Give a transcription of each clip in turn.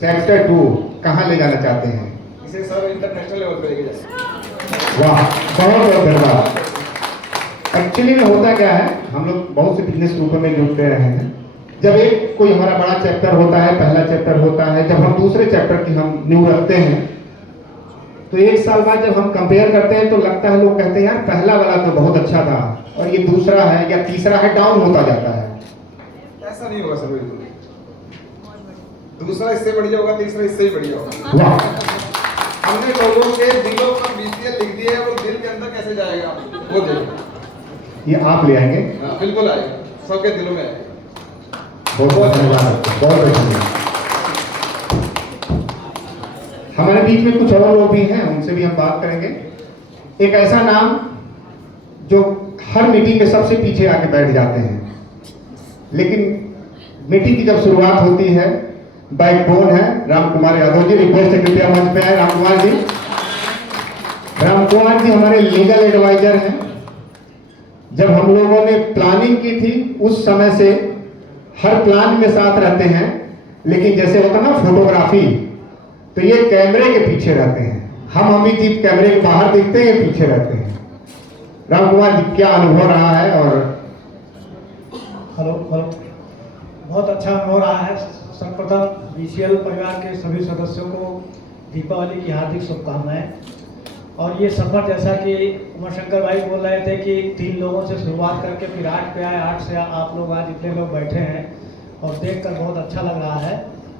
Chapter 2 कहाँ ले जाना चाहते हैं? इसे सर इंटरनेशनल लेवल पे लेके जाए। वाह, बहुत बहुत धन्यवाद। एक्चुअली में होता क्या है, हम लोग बहुत से बिजनेस ग्रुपों में जुड़ते रहे हैं। जब एक कोई हमारा बड़ा चैप्टर होता है, पहला चैप्टर होता है, जब हम दूसरे चैप्टर की हम न्यू रखते हैं तो एक साल बाद जब हम कंपेयर करते हैं तो लगता है, लोग कहते हैं यार पहला वाला तो बहुत अच्छा था और ये दूसरा है या तीसरा है, डाउन होता जाता है। ऐसा नहीं होगा सर, बिल्कुल दूसरा इससे बढ़िया होगा, तीसरा इससे ही बढ़िया होगा। वाह, हमने लोगों के दिलों पर बीसीएल लिख दिया है, वो दिल के अंदर कैसे जाएगा वो देखो। ये आप ले आएंगे? बिल्कुल आएगा, सबके दिलों में आएगा। बहुत बहुत धन्यवाद, बहुत धन्यवाद। हमारे बीच में कुछ और लोग भी हैं, उनसे भी हम बात करेंगे। एक ऐसा नाम जो हर मीटिंग में सबसे पीछे आके बैठ जाते हैं, लेकिन मीटिंग की जब शुरुआत होती है, बैकबोन है राम कुमार यादव जी। रिक्वेस्ट है कृपया मंच पे आए राम कुमार जी। राम कुमार जी हमारे लीगल एडवाइजर हैं। जब हम लोगों ने प्लानिंग की थी उस समय से हर प्लान में साथ रहते हैं, लेकिन जैसे होता ना फोटोग्राफी, तो ये कैमरे के पीछे रहते हैं। हम अमित कैमरे के बाहर दिखते हैं, पीछे रहते हैं। राम कुमार जी, क्या अनुभव रहा है? और हेलो, बहुत अच्छा अनुभव रहा है। सर्वप्रथम बीसीएल परिवार के सभी सदस्यों को दीपावली की हार्दिक शुभकामनाएं। और ये सफर, जैसा कि उमा शंकर भाई बोल रहे थे कि 3 लोगों से शुरुआत करके फिर 8 पे आए, 8 से आप लोग आज इतने लोग बैठे हैं और देखकर बहुत अच्छा लग रहा है।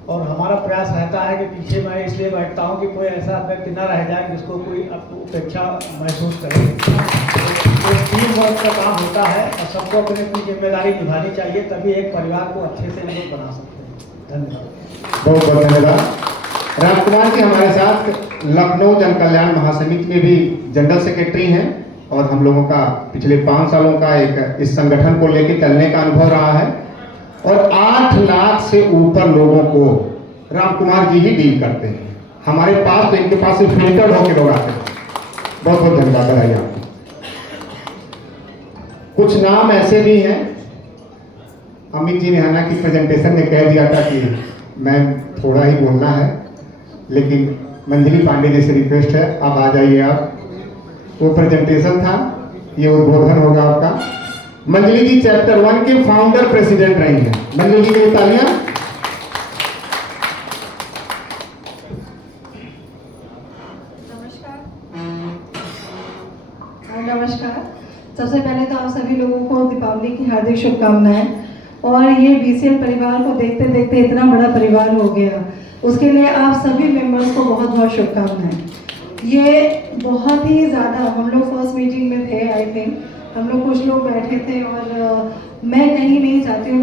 और हमारा प्रयास रहता है कि पीछे मैं इसलिए बैठता हूं कि कोई ऐसा व्यक्ति ना रह जाए जिसको कोई उपेक्षा महसूस करे। तो टीम वर्क का काम होता है और सबको अपनी अपनी जिम्मेदारी निभानी चाहिए, तभी एक परिवार को अच्छे से हम लोग बना सकते हैं। धन्यवाद। बहुत बहुत धन्यवाद। राम कुमार जी हमारे साथ लखनऊ जन कल्याण महासमिति में भी जनरल सेक्रेटरी हैं और हम लोगों का पिछले 5 सालों का एक इस संगठन को लेकर चलने का अनुभव रहा है। और 8 लाख से ऊपर लोगों को राम कुमार जी ही डील करते हैं। हमारे पास तो इनके पास से फिल्टर होकर लोग आते हैं। बहुत बहुत धन्यवाद है आपको। कुछ नाम ऐसे भी हैं, अमित जी ने हालांकि प्रेजेंटेशन में कह दिया था कि मैं थोड़ा ही बोलना है, लेकिन मंजरी पांडे जी से रिक्वेस्ट है आप आ जाइए। आप, वो प्रेजेंटेशन था, ये उद्बोधन होगा आपका। मंजरी जी चैप्टर 1 के फाउंडर प्रेसिडेंट रही हैं। मंजरी जी की तालियां। नमस्कार। सबसे पहले तो आप सभी लोगों को दीपावली की हार्दिक शुभकामनाएं। और ये बीसीएल परिवार को देखते देखते इतना बड़ा परिवार हो गया, उसके लिए आप सभी मेंबर्स को बहुत बहुत शुभकामनाएं। ये बहुत ही ज़्यादा, हम लोग फर्स्ट मीटिंग में थे, आई थिंक हम लोग कुछ लोग बैठे थे और मैं कहीं नहीं जाती हूँ,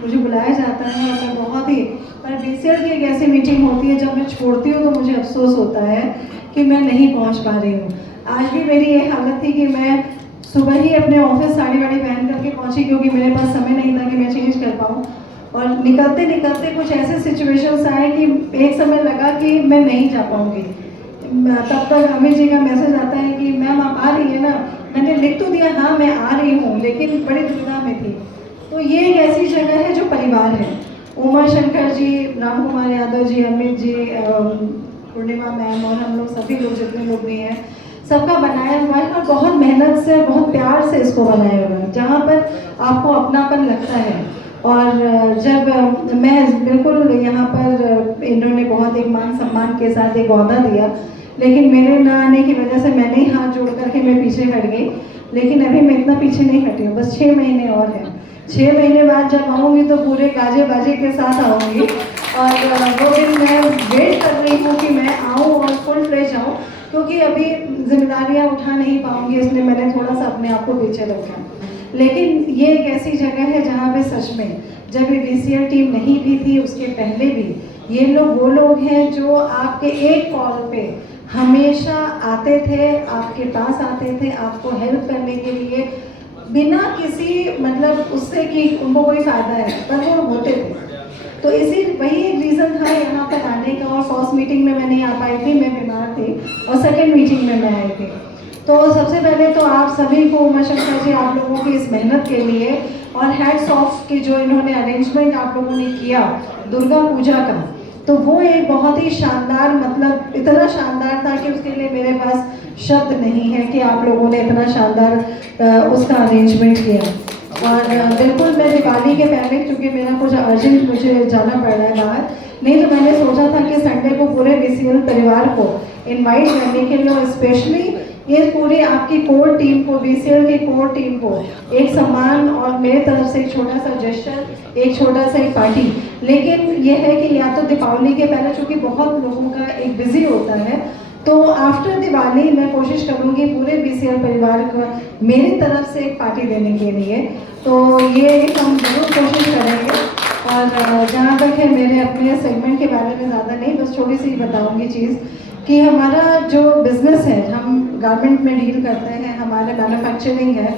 मुझे बुलाया जाता है और मैं बहुत ही, पर बीसीएल की एक ऐसी मीटिंग होती है जब मैं छोड़ती हूँ तो मुझे अफसोस होता है कि मैं नहीं पहुँच पा रही हूँ। आज भी मेरी ये हालत थी कि मैं सुबह ही अपने ऑफिस साड़ी वाड़ी पहन करके पहुँची, क्योंकि मेरे पास समय नहीं था कि मैं चेंज कर पाऊँ। और निकलते निकलते कुछ ऐसे सिचुएशंस आए कि एक समय लगा कि मैं नहीं जा पाऊँगी। तब तक अमित जी का मैसेज आता है कि मैम आप आ रही है ना? मैंने लिख तो दिया हाँ मैं आ रही हूँ, लेकिन बड़ी दुविधा में थी। तो ये एक ऐसी जगह है जो परिवार है। उमा शंकर जी, राम कुमार यादव जी, अमित जी, पूर्णिमा मैम और हम लोग सभी लोग जितने लोग भी हैं, सबका बनाया हुआ है और बहुत मेहनत से, बहुत प्यार से इसको बनाया हुआ है, जहाँ पर आपको अपनापन लगता है। और जब मैं बिल्कुल यहाँ पर, इन्होंने बहुत एक मान सम्मान के साथ एक ओहदा दिया, लेकिन मेरे ना आने की वजह से मैंने ही हाथ जोड़ करके मैं पीछे हट गई। लेकिन अभी मैं इतना पीछे नहीं हटी हूँ, बस 6 महीने और हैं। 6 महीने बाद जब आऊँगी तो पूरे गाजे बाजे के साथ आऊँगी और वो दिन मैं वेट कर रही हूँ कि मैं आऊँ और फुल फ्लेज आऊँ, क्योंकि अभी जिम्मेदारियाँ उठा नहीं पाऊँगी, इसलिए मैंने थोड़ा सा अपने आप को पीछे रखा। लेकिन ये एक ऐसी जगह है जहाँ पे सच में, जब ये बीसीएल टीम नहीं भी थी उसके पहले भी, ये लोग वो लोग हैं जो आपके एक कॉल पे हमेशा आते थे, आपके पास आते थे आपको हेल्प करने के लिए, बिना किसी मतलब उससे कि उनको कोई फ़ायदा है, पर वो होते थे। तो इसी वही एक रीज़न था यहाँ पर आने का। और फर्स्ट मीटिंग में मैं नहीं आ पाई थी, मैं बीमार थी, और सेकेंड मीटिंग में मैं आई थी। तो सबसे पहले तो आप सभी को, उमा शंकर जी, आप लोगों की इस मेहनत के लिए, और हैट्स ऑफ कि जो इन्होंने अरेंजमेंट आप लोगों ने किया दुर्गा पूजा का, तो वो एक बहुत ही शानदार, मतलब इतना शानदार था कि उसके लिए मेरे पास शब्द नहीं है कि आप लोगों ने इतना शानदार उसका अरेंजमेंट किया। और बिल्कुल मैं दिवाली के पहले, क्योंकि मेरा कुछ अर्जेंट मुझे जाना पड़ रहा है बाहर, नहीं तो मैंने सोचा था कि संडे को पूरे बीसीएल परिवार को इनवाइट करने के लिए, और स्पेशली ये पूरी आपकी कोर टीम को, बीसीएल की कोर टीम को एक सम्मान और मेरे तरफ से एक छोटा सा जेस्चर, एक छोटा सा एक पार्टी। लेकिन ये है कि या तो दीपावली के पहले, चूँकि बहुत लोगों का एक बिजी होता है, तो आफ्टर दिवाली मैं कोशिश करूँगी पूरे बीसीएल परिवार को मेरी तरफ से एक पार्टी देने के लिए। तो ये हम जरूर कोशिश करेंगे। और जहाँ तक है मेरे अपने सेगमेंट के बारे में ज़्यादा नहीं, बस छोटी सी बताऊँगी चीज़ कि हमारा जो बिज़नेस है, हम गारमेंट में डील करते हैं, हमारे मैन्युफैक्चरिंग है,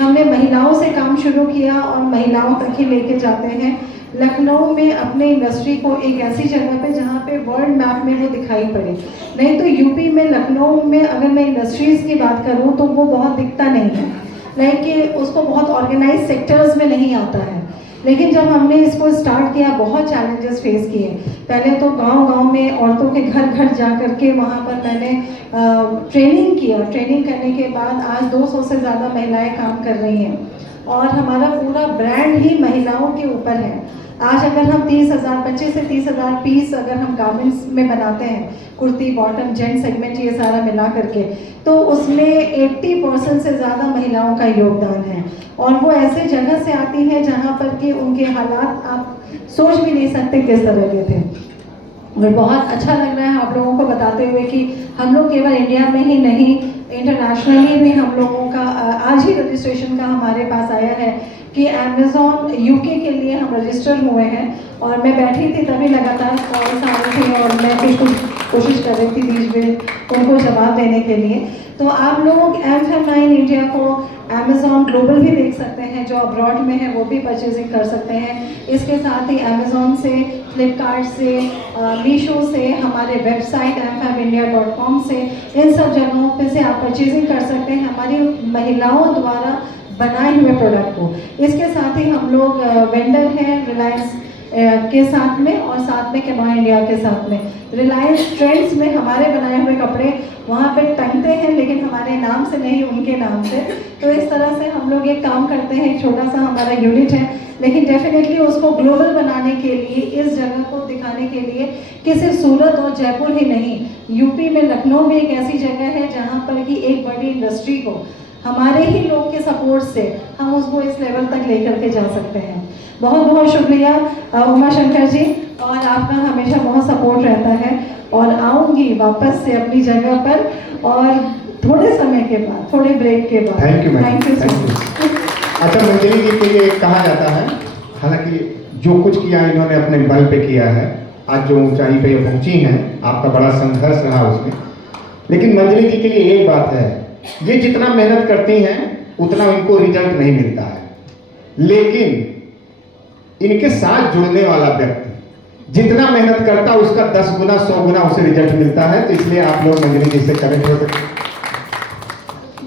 हमने महिलाओं से काम शुरू किया और महिलाओं तक ही लेके जाते हैं। लखनऊ में अपने इंडस्ट्री को एक ऐसी जगह पे जहाँ पे वर्ल्ड मैप में वो दिखाई पड़े। नहीं तो यूपी में, लखनऊ में अगर मैं इंडस्ट्रीज़ की बात करूँ तो वो बहुत दिखता नहीं है, लाइक कि उसको बहुत ऑर्गेनाइज सेक्टर्स में नहीं आता है। लेकिन जब हमने इसको स्टार्ट किया, बहुत चैलेंजेस फेस किए। पहले तो गांव-गांव में औरतों के घर घर जा कर के वहाँ पर मैंने ट्रेनिंग किया। ट्रेनिंग करने के बाद आज 200 से ज़्यादा महिलाएं काम कर रही हैं और हमारा पूरा ब्रांड ही महिलाओं के ऊपर है। आज अगर हम 25 से 30,000 पीस अगर हम गारमेंट्स में बनाते हैं, कुर्ती, बॉटम, जेंट सेगमेंट, ये सारा मिला करके, तो उसमें 80% से ज़्यादा महिलाओं का योगदान है। और वो ऐसे जगह से आती हैं जहाँ पर कि उनके हालात आप सोच भी नहीं सकते किस तरह के थे। और बहुत अच्छा लग रहा है आप लोगों को बताते हुए कि हम लोग केवल इंडिया में ही नहीं, इंटरनेशनली भी हम लोगों का आज ही रजिस्ट्रेशन का हमारे पास आया है कि अमेज़ॉन यूके के लिए हम रजिस्टर हुए हैं। और मैं बैठी थी तभी लगातार कॉल्स आ रहे थे और मैं कुछ कोशिश कर रही थी बीच में उनको जवाब देने के लिए। तो आप लोग M-Fem9 इंडिया को अमेज़ॉन ग्लोबल भी देख सकते हैं, जो अब्रॉड में है वो भी परचेजिंग कर सकते हैं। इसके साथ ही अमेज़ॉन से, फ्लिपकार्ट से, मीशो से, हमारे वेबसाइट mfemindia.com से, इन सब जगहों पे से आप परचेजिंग कर सकते हैं हमारी महिलाओं द्वारा बनाए हुए प्रोडक्ट को। इसके साथ ही हम लोग वेंडर हैं रिलायंस के साथ में और साथ में कैनॉन इंडिया के साथ में। रिलायंस ट्रेंड्स में हमारे बनाए हुए कपड़े वहाँ पे टंगते हैं, लेकिन हमारे नाम से नहीं, उनके नाम से। तो इस तरह से हम लोग एक काम करते हैं, एक छोटा सा हमारा यूनिट है, लेकिन डेफिनेटली उसको ग्लोबल बनाने के लिए, इस जगह को दिखाने के लिए कि सिर्फ सूरत और जयपुर ही नहीं, यूपी में लखनऊ भी एक ऐसी जगह है जहाँ पर कि एक बड़ी इंडस्ट्री को हमारे ही लोग के सपोर्ट से हम उसको इस लेवल तक लेकर के जा सकते हैं। बहुत बहुत शुक्रिया उमा शंकर जी, और आपका हमेशा बहुत सपोर्ट रहता है। और आऊँगी वापस से अपनी जगह पर और थोड़े समय के बाद, थोड़े ब्रेक के बाद। Thank you ma'am, thank you thank you. अच्छा, मंजरी जी के लिए कहा जाता है, हालांकि जो कुछ किया इन्होंने अपने बल पे किया है, आज जो ऊंचाई पे ये पहुंची हैं, आपका बड़ा संघर्ष रहा उसमें। लेकिन मंजरी जी के लिए एक बात है, ये जितना मेहनत करती हैं उतना इनको रिजल्ट नहीं मिलता है, लेकिन इनके साथ जुड़ने वाला व्यक्ति जितना मेहनत करता है उसका 10 गुना 100 गुना उसे रिजल्ट मिलता है। तो इसलिए आप लोग मंजरी जी से कनेक्ट हो सकते हैं।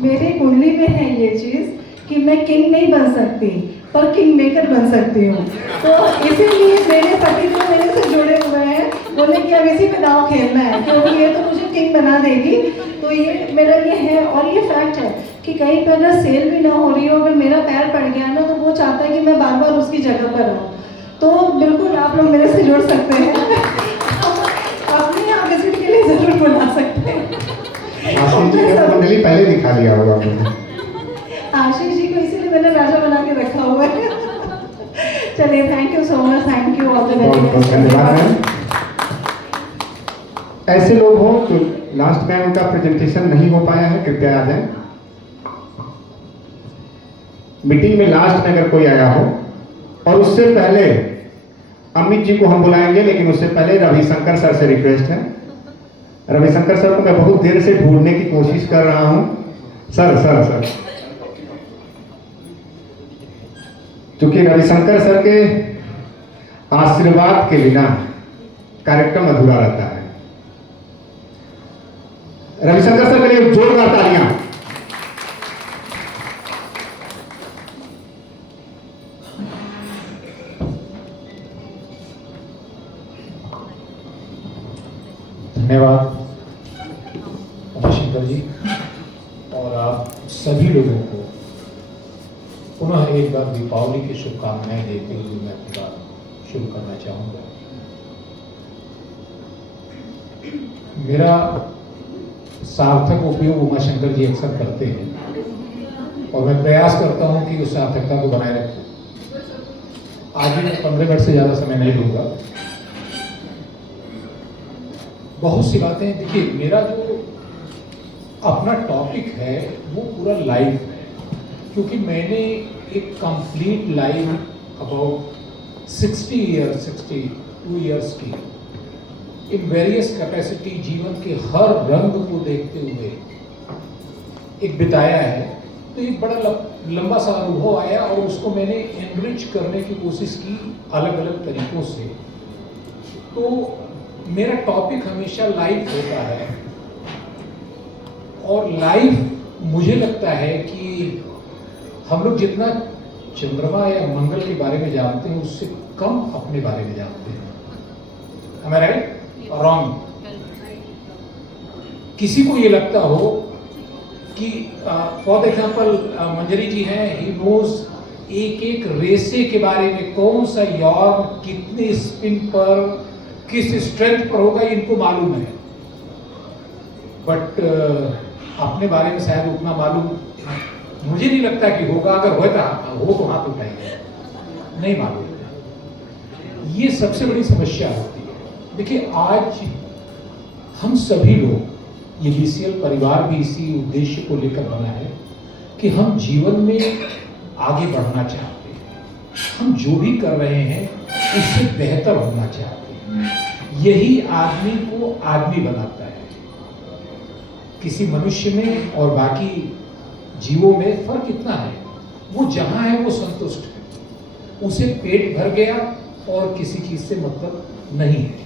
मेरी कुंडली में है ये चीज़ कि मैं किंग नहीं बन सकती पर किंग मेकर बन सकती हूँ। तो इसीलिए मेरे पति तो मेरे से जुड़े हुए हैं, बोले कि अब इसी पे दाव खेलना है, क्योंकि ये तो मुझे किंग बना देगी। तो ये मेरा ये है, और ये फैक्ट है कि कहीं पर अगर सेल भी ना हो रही हो, अगर मेरा पैर पड़ गया ना, तो वो चाहता है कि मैं बार बार उसकी जगह पर आऊँ। तो बिल्कुल आप लोग मेरे से जुड़ सकते हैं, अपने यहाँ विजिट के लिए ज़रूर बुला सकते हैं। आशीष जी ने कुंडली पहले दिखा लिया होगा आपने। आशीष जी को इसीलिए मैंने राजा बना के रखा हुआ है। चलिए, thank you so much, thank you all the very बहुत धन्यवाद मैम। ऐसे लोग हो जो लास्ट में उनका प्रेजेंटेशन नहीं हो पाया है, कृपया आ जाएं। मीटिंग में लास्ट में अगर कोई आया हो, और उससे पहले अमित जी को हम बुलाएंगे, लेकिन उससे पहले रविशंकर सर से रिक्वेस्ट है। रविशंकर सर को मैं बहुत देर से ढूंढने की कोशिश कर रहा हूं। सर सर सर क्योंकि रविशंकर सर के आशीर्वाद के बिना कार्यक्रम अधूरा रहता है। रविशंकर सर के लिए जोरदार तालियां। धन्यवाद उमाशंकर जी और आप सभी लोगों को पुनः एक बार दीपावली की शुभकामनाएं देते हुए मैं अपनी बात शुरू करना चाहूँगा। मेरा सार्थक उपयोग उमाशंकर जी अक्सर करते हैं और मैं प्रयास करता हूँ कि उस सार्थकता को बनाए रखूँ। आज भी मैं 15 मिनट से ज़्यादा समय नहीं लूँगा। बहुत सी बातें, देखिए मेरा जो अपना टॉपिक है वो पूरा लाइफ है, क्योंकि मैंने एक कंप्लीट लाइफ अबाउट 62 ईयर्स की इन वेरियस कैपेसिटी जीवन के हर रंग को देखते हुए एक बिताया है। तो एक बड़ा लंबा सा अनुभव आया और उसको मैंने एनरिच करने की कोशिश की अलग अलग तरीकों से। तो मेरा टॉपिक हमेशा लाइफ होता है और लाइफ मुझे लगता है कि हम लोग जितना चंद्रमा या मंगल के बारे में जानते हैं उससे कम अपने बारे में जानते हैं। Am I right? रॉन्ग? किसी को ये लगता हो कि फॉर एग्जाम्पल मंजरी जी हैं, ही नोज एक एक रेसे के बारे में, कौन सा यॉर्म कितने स्पिन पर किस स्ट्रेंथ पर होगा इनको मालूम है, बट अपने बारे में शायद उतना मालूम मुझे नहीं लगता कि होगा। अगर होता हो तो हाथ उठाइए, नहीं मालूम। ये सबसे बड़ी समस्या होती है। देखिए आज हम सभी लोग, ये बीसीएल परिवार भी इसी उद्देश्य को लेकर बना है कि हम जीवन में आगे बढ़ना चाहते हैं, हम जो भी कर रहे हैं उससे बेहतर होना चाहते हैं। यही आदमी को आदमी बनाता है। किसी मनुष्य में और बाकी जीवों में फर्क इतना है, वो जहां है वो संतुष्ट है, उसे पेट भर गया और किसी चीज से मतलब नहीं है।